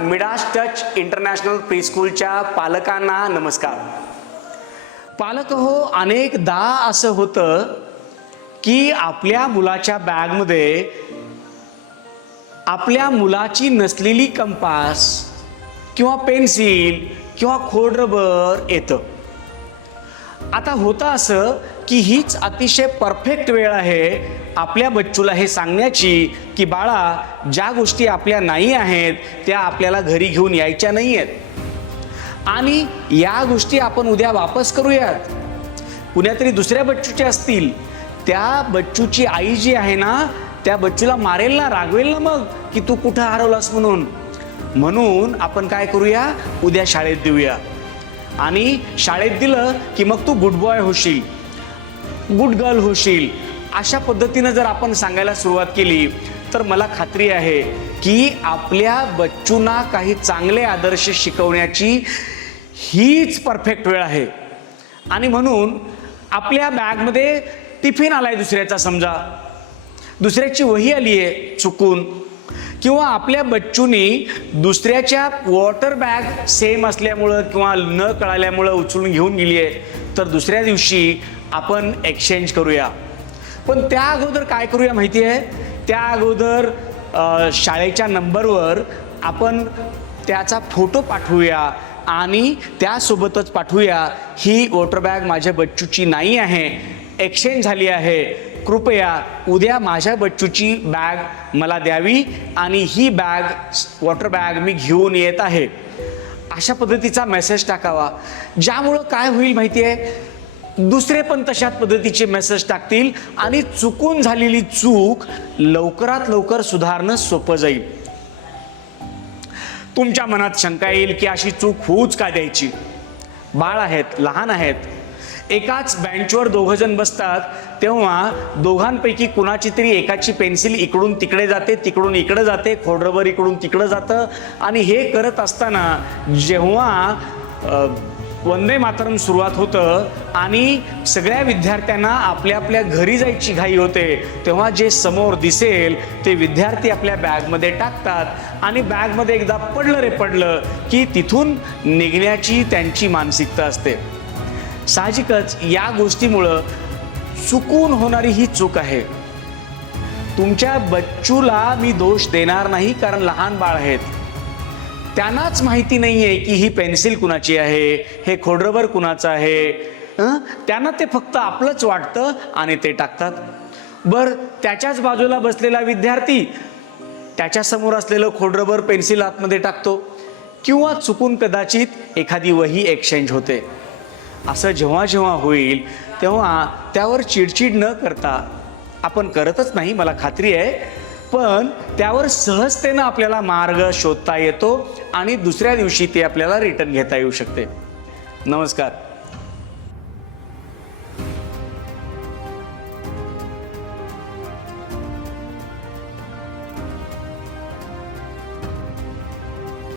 Midas touch international प्रीस्कूलच्या पालकांना नमस्कार. पालक हो अनेकदा असं होतं की आपल्या मुलाच्या बॅगमध्ये आपल्या मुलाची नसलेली कंपास किंवा पेन्सिल किंवा खोडरबर येतं. आता होतं असं की हीच अतिशय परफेक्ट वेळ आहे आपल्या बच्चूला हे सांगण्याची की बाळा ज्या गोष्टी आपल्या नाही आहेत त्या आपल्याला घरी घेऊन यायच्या नाही आहेत आणि या गोष्टी आपण उद्या वापस करूयात. कुण्यातरी दुसऱ्या बच्चूच्या असतील. त्या बच्चूची आई जी आहे ना त्या बच्चूला मारेल ना रागवेल ना मग की तू कुठं हरवलास म्हणून. म्हणून आपण काय करूया? उद्या शाळेत देऊया. आणि शाळेत दिलं की मग तू गुड बॉय होशील गुड गर्ल होशील. अशा पद्धतीनं जर आपण सांगायला सुरुवात केली तर मला खात्री आहे की आपल्या बच्चूंना काही चांगले आदर्श शिकवण्याची हीच परफेक्ट वेळ आहे. आणि म्हणून आपल्या बॅगमध्ये टिफिन आलाय दुसऱ्याचा समजा. दुसऱ्याची वही आली आहे चुकून. किंवा आपल्या बच्चूनी दुसऱ्याच्या वॉटर बॅग सेम असल्यामुळं किंवा न कळाल्यामुळं उचलून घेऊन गेली आहे तर दुसऱ्या दिवशी आपण एक्सचेंज करूया. पण त्या अगोदर काय करूया माहिती आहे? त्या अगोदर शाळेच्या नंबरवर आपण त्याचा फोटो पाठवूया आणि त्यासोबतच पाठवूया. ही वॉटर बॅग माझ्या बच्चूची नाही आहे. एक्सचेंज झाली आहे. कृपया उद्या माझ्या बच्चूची बॅग मला द्यावी आणि ही बॅग वॉटर बॅग मी घेऊन येत आहे. अशा पद्धतीचा मेसेज टाकावा. ज्यामुळं काय होईल माहिती आहे दुसरे पण तशाच पद्धतीचे मेसेज टाकतील आणि चुकून झालेली चूक लवकरात लवकर सुधारणं सोपं जाईल. तुमच्या मनात शंका येईल की अशी चूक होऊच का द्यायची? बाळ आहेत लहान आहेत एकाच बेंचवर दोघंजण बसतात तेव्हा दोघांपैकी कुणाची तरी एकाची पेन्सिल इकडून तिकडे जाते तिकडून इकडे जाते खोडरबर इकडून तिकडं जातं. आणि हे करत असताना जेव्हा वंदे मातरम सुरुवात होतं आणि सगळ्या विद्यार्थ्यांना आपल्या आपल्या घरी जायची घाई होते तेव्हा जे समोर दिसेल ते विद्यार्थी आपल्या बॅगमध्ये टाकतात. आणि बॅगमध्ये एकदा पडलं रे पडलं की तिथून निघण्याची त्यांची मानसिकता असते. साहजिकच या गोष्टीमुळं चुकून होणारी ही चूक आहे. तुमच्या बच्चूला मी दोष देणार नाही कारण लहान बाळ आहेत. त्यांनाच माहिती नाही आहे की ही पेन्सिल कुणाची आहे हे खोडरबर कुणाचं आहे. हं? त्यांना ते फक्त आपलंच वाटतं आणि ते टाकतात. बर त्याच्याच बाजूला बसलेला विद्यार्थी त्याच्यासमोर असलेलं खोडरबर पेन्सिल आतमध्ये टाकतो. किंवा चुकून कदाचित एखादी वही एक्सचेंज होते. असं जेव्हा जेव्हा होईल तेव्हा त्यावर चिडचिड न करता आपण करतच नाही मला खात्री आहे. पण त्यावर सहजतेनं आपल्याला मार्ग शोधता येतो आणि दुसऱ्या दिवशी ते आपल्याला रिटर्न घेता येऊ शकते. नमस्कार.